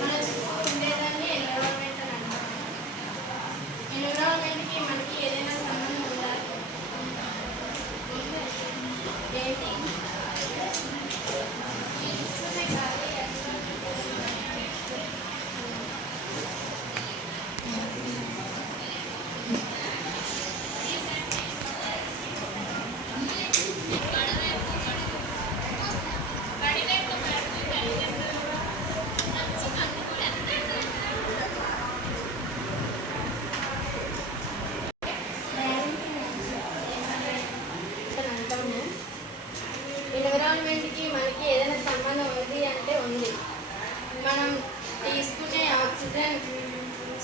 మన చుట్టూ ఉండేదాన్ని ఎన్విరాన్మెంట్ అని అంటాం. ఎన్విరాన్మెంట్కి మనకి ఏదైనా సంబంధం ఉందా? ఏంటి? ఎన్విరాన్మెంట్కి మనకి ఏదైనా సంబంధం ఉంది అంటే ఉంది. మనం తీసుకునే ఆక్సిజన్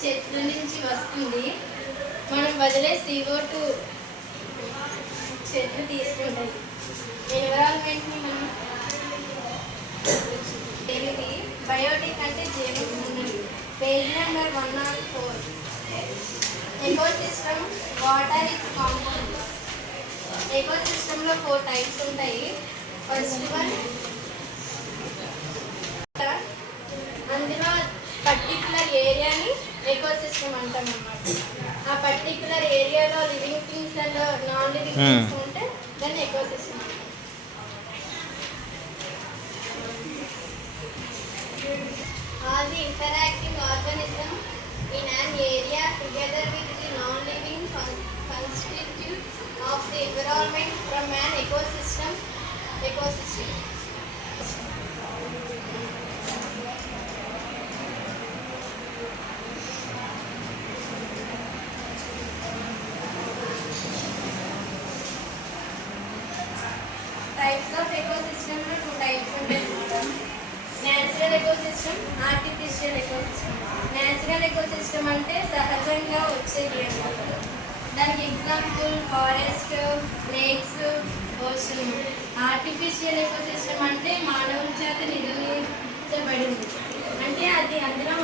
చెట్ల నుంచి వస్తుంది, మనం వదిలే CO2 చెట్లు తీసుకుంటాయి. ఎన్విరాన్మెంట్ని మనం తెలివి బయోటిక్ అంటే జీవం ఉన్నది. Page number 104. Ecosystem water is compound. ఎకోసిస్టంలో 4 టైప్స్ ఉంటాయి. ఫస్ట్ వన్, అందులో పర్టికులర్ ఏరియాని ఎకోసిస్టమ్ అంటాం అన్నమాట. ఆ పర్టికులర్ ఏరియాలో living things and non living things ఉంటే దాన్ని ఎకోసిస్టమ్ అంటాం. All the interacting organisms in an area together with the non-living constitutes of the environment from an ecosystem. Types of ecosystem లో 2 types ఉంటాయి. Natural ecosystem, artificial ecosystem. Natural ecosystem అంటే సహజంగా వచ్చేది అన్నమాట. దానికి example forest, lakes, ocean. Artificial ecosystem అంటే మానవుల చేత నిర్మించబడింది. అంటే అది అందులో